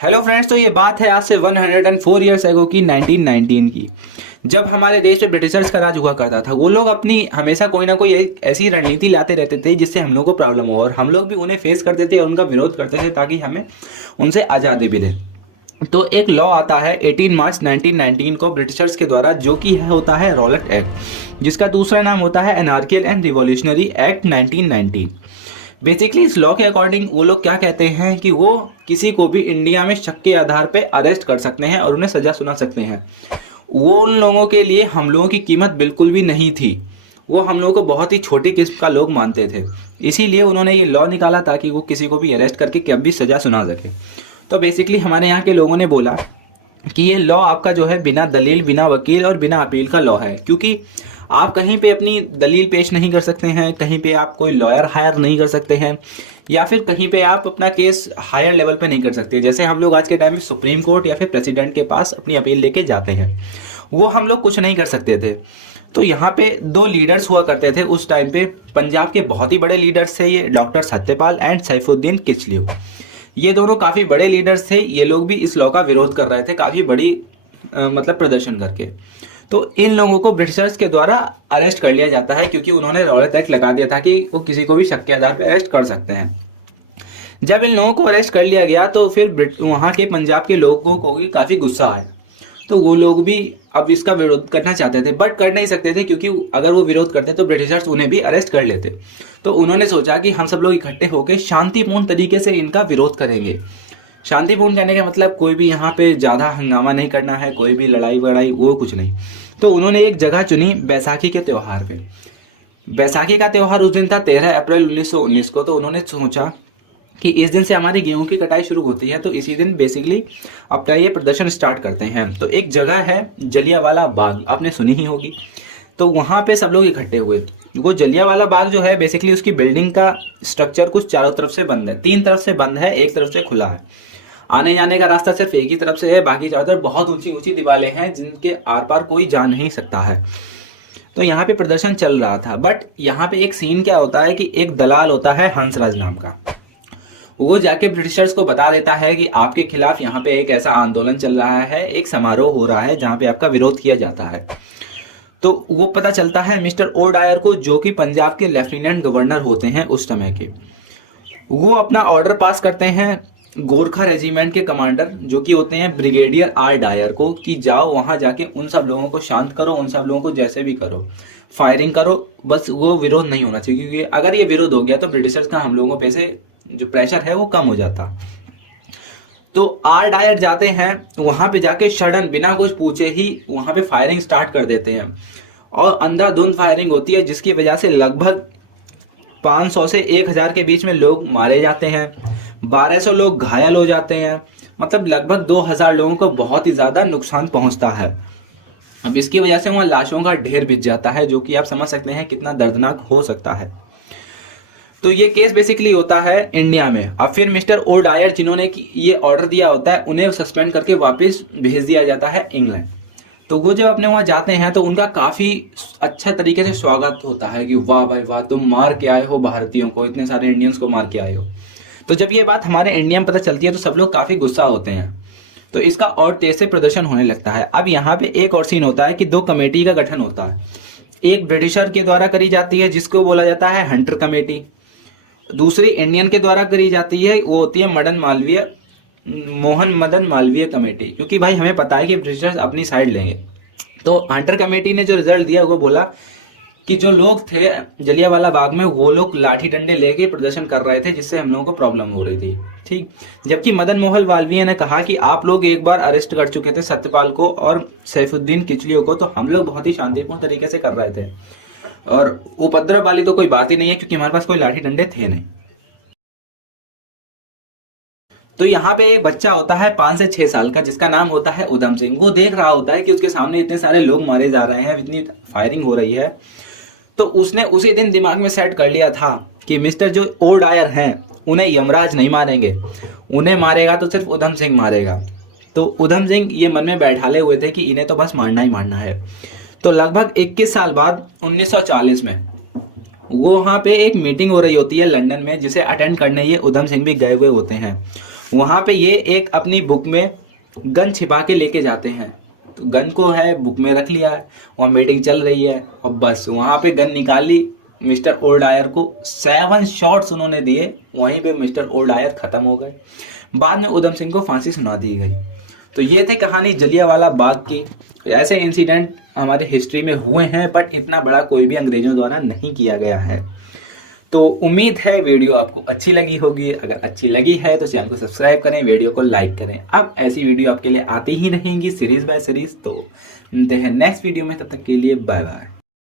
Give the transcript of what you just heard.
Hello friends, तो ये बात है आज से 104 ईयर्स एगो की 1919 की, जब हमारे देश पे ब्रिटिशर्स का राज हुआ करता था। वो लोग अपनी हमेशा कोई ना कोई एक ऐसी रणनीति लाते रहते थे जिससे हम लोग को प्रॉब्लम हो, और हम लोग भी उन्हें फेस करते थे और उनका विरोध करते थे ताकि हमें उनसे आज़ादी मिले। तो एक लॉ आता है 18 मार्च 1919 को ब्रिटिशर्स के द्वारा, जो कि होता है रॉलेट एक्ट, जिसका दूसरा नाम होता है एनार्कियल एंड रिवॉल्यूशनरी एक्ट 1919। बेसिकली इस लॉ के अकॉर्डिंग वो लोग क्या कहते हैं कि वो किसी को भी इंडिया में शक के आधार पे अरेस्ट कर सकते हैं और उन्हें सजा सुना सकते हैं। वो उन लोगों के लिए हम लोगों की कीमत बिल्कुल भी नहीं थी। वो हम लोगों को बहुत ही छोटी किस्म का लोग मानते थे, इसीलिए उन्होंने ये लॉ निकाला ताकि वो किसी को भी अरेस्ट करके कभी भी सजा सुना सके। तो बेसिकली हमारे यहाँ के लोगों ने बोला कि ये लॉ आपका जो है बिना दलील, बिना वकील और बिना अपील का लॉ है, क्योंकि आप कहीं पे अपनी दलील पेश नहीं कर सकते हैं, कहीं पे आप कोई लॉयर हायर नहीं कर सकते हैं, या फिर कहीं पे आप अपना केस हायर लेवल पे नहीं कर सकते। जैसे हम लोग आज के टाइम में सुप्रीम कोर्ट या फिर प्रेसिडेंट के पास अपनी अपील लेके जाते हैं, वो हम लोग कुछ नहीं कर सकते थे। तो यहाँ पे दो लीडर्स हुआ करते थे उस टाइम पे, पंजाब के बहुत ही बड़े लीडर्स थे ये, डॉक्टर सत्यपाल एंड सैफुद्दीन किचलू। ये दोनों काफ़ी बड़े लीडर्स थे। ये लोग भी इस लॉ का विरोध कर रहे थे काफ़ी बड़ी मतलब प्रदर्शन करके। तो इन लोगों को ब्रिटिशर्स के द्वारा अरेस्ट कर लिया जाता है, क्योंकि उन्होंने रॉलेट एक्ट लगा दिया था कि वो किसी को भी शक के आधार पर अरेस्ट कर सकते हैं। जब इन लोगों को अरेस्ट कर लिया गया तो फिर वहाँ के पंजाब के लोगों को भी काफ़ी गुस्सा आया। तो वो लोग भी अब इसका विरोध करना चाहते थे, बट कर नहीं सकते थे, क्योंकि अगर वो विरोध करते तो ब्रिटिशर्स उन्हें भी अरेस्ट कर लेते। तो उन्होंने सोचा कि हम सब लोग इकट्ठे होकर शांतिपूर्ण तरीके से इनका विरोध करेंगे। शांतिपूर्ण कहने का मतलब कोई भी यहाँ पे ज़्यादा हंगामा नहीं करना है, कोई भी लड़ाई वड़ाई वो कुछ नहीं। तो उन्होंने एक जगह चुनी बैसाखी के त्यौहार पे। बैसाखी का त्यौहार उस दिन था 13 अप्रैल 1919 को। तो उन्होंने सोचा कि इस दिन से हमारी गेहूं की कटाई शुरू होती है, तो इसी दिन बेसिकली अपना ये प्रदर्शन स्टार्ट करते हैं। तो एक जगह है जलियांवाला बाग, आपने सुनी ही होगी। तो वहाँ पे सब लोग इकट्ठे हुए। वो जलियांवाला बाग जो है बेसिकली उसकी बिल्डिंग का स्ट्रक्चर कुछ चारों तरफ से बंद है, 3 तरफ से बंद है, एक तरफ से खुला है। आने जाने का रास्ता सिर्फ एक ही तरफ से है, बाकी चारों तरफ बहुत ऊंची ऊंची दीवारें हैं जिनके आर पार कोई जा नहीं सकता है। तो यहाँ पे प्रदर्शन चल रहा था, बट यहाँ पे एक सीन क्या होता है कि एक दलाल होता है हंसराज नाम का। वो जाके ब्रिटिशर्स को बता देता है कि आपके खिलाफ यहाँ पे एक ऐसा आंदोलन चल रहा है, एक समारोह हो रहा है जहाँ पे आपका विरोध किया जाता है। तो वो पता चलता है मिस्टर ओडायर को, जो कि पंजाब के लेफ्टिनेंट गवर्नर होते हैं उस समय के। वो अपना ऑर्डर पास करते हैं गोरखा रेजिमेंट के कमांडर, जो कि होते हैं ब्रिगेडियर आर डायर को, कि जाओ वहां जाके उन सब लोगों को शांत करो, उन सब लोगों को जैसे भी करो फायरिंग करो, बस वो विरोध नहीं होना चाहिए, क्योंकि अगर ये विरोध हो गया तो ब्रिटिशर्स का हम लोगों पे से जो प्रेशर है वो कम हो जाता। तो आर डायर जाते हैं वहां पे, जाके सडन बिना कुछ पूछे ही वहां पे फायरिंग स्टार्ट कर देते हैं, और अंधाधुंध फायरिंग होती है, जिसकी वजह से लगभग 500 से 1000 के बीच में लोग मारे जाते हैं, 1200 लोग घायल हो जाते हैं, मतलब लगभग 2000 लोगों को बहुत ही ज्यादा नुकसान पहुंचता है। अब इसकी वजह से वहां लाशों का ढेर बिछ जाता है, जो कि आप समझ सकते हैं कितना दर्दनाक हो सकता है। तो ये केस बेसिकली होता है इंडिया में। अब फिर मिस्टर ओडायर जिन्होंने ये ऑर्डर दिया होता है, उन्हें सस्पेंड करके वापस भेज दिया जाता है इंग्लैंड। तो वो जब अपने वहां जाते हैं तो उनका काफी अच्छा तरीके से स्वागत होता है कि वाह भाई वाह, तुम मार के आए हो भारतीयों को, इतने सारे इंडियंस को मार के आए हो। तो जब ये बात हमारे इंडिया में पता चलती है तो सब लोग काफी गुस्सा होते हैं। तो इसका और तेज से प्रदर्शन होने लगता है। अब यहाँ पे एक और सीन होता है कि 2 कमेटी का गठन होता है। एक ब्रिटिशर के द्वारा करी जाती है जिसको बोला जाता है हंटर कमेटी, दूसरी इंडियन के द्वारा करी जाती है, वो होती है मोहन मदन मालवीय कमेटी, क्योंकि भाई हमें पता है कि ब्रिटिशर्स अपनी साइड लेंगे। तो हंटर कमेटी ने जो रिजल्ट दिया वो बोला कि जो लोग थे जलियांवाला बाग में वो लोग लाठी डंडे लेके प्रदर्शन कर रहे थे, जिससे हम लोगों को प्रॉब्लम हो रही थी, ठीक। जबकि मदन मोहन मालवीय ने कहा कि आप लोग एक बार अरेस्ट कर चुके थे सत्यपाल को और सैफुद्दीन किचलू को, तो हम लोग बहुत ही शांतिपूर्ण तरीके से कर रहे थे, और उपद्रव वाली तो कोई बात ही नहीं है, क्योंकि हमारे पास कोई लाठी डंडे थे नहीं। तो यहाँ पे एक बच्चा होता है 5 से 6 साल का, जिसका नाम होता है उधम सिंह। वो देख रहा होता है कि उसके सामने इतने सारे लोग मारे जा रहे हैं, इतनी फायरिंग हो रही है। तो उसने उसी दिन दिमाग में सेट कर लिया था कि मिस्टर जो ओडायर हैं उन्हें यमराज नहीं मारेंगे, उन्हें मारेगा तो सिर्फ उधम सिंह मारेगा। तो उधम सिंह ये मन में बैठाले हुए थे कि इन्हें तो बस मारना ही मारना है। तो लगभग 21 साल बाद 1940 में वो वहाँ पे एक मीटिंग हो रही होती है लंदन में, जिसे अटेंड करने ये उधम सिंह भी गए हुए होते हैं। वहाँ पे ये एक अपनी बुक में गन छिपा के लेके जाते हैं। तो गन को है बुक में रख लिया है, वहाँ मीटिंग चल रही है और बस वहाँ पे गन निकाली, मिस्टर ओल्डायर को 7 शॉट्स उन्होंने दिए, वहीं पे मिस्टर ओल्डायर खत्म हो गए। बाद में उधम सिंह को फांसी सुना दी गई। तो ये थी कहानी जलियांवाला बाग की। ऐसे इंसिडेंट हमारे हिस्ट्री में हुए हैं, बट इतना बड़ा कोई भी अंग्रेजों द्वारा नहीं किया गया है। तो उम्मीद है वीडियो आपको अच्छी लगी होगी। अगर अच्छी लगी है तो चैनल को सब्सक्राइब करें, वीडियो को लाइक करें। अब ऐसी वीडियो आपके लिए आती ही रहेंगी सीरीज बाय सीरीज। तो मिलते हैं नेक्स्ट वीडियो में, तब तक के लिए बाय बाय।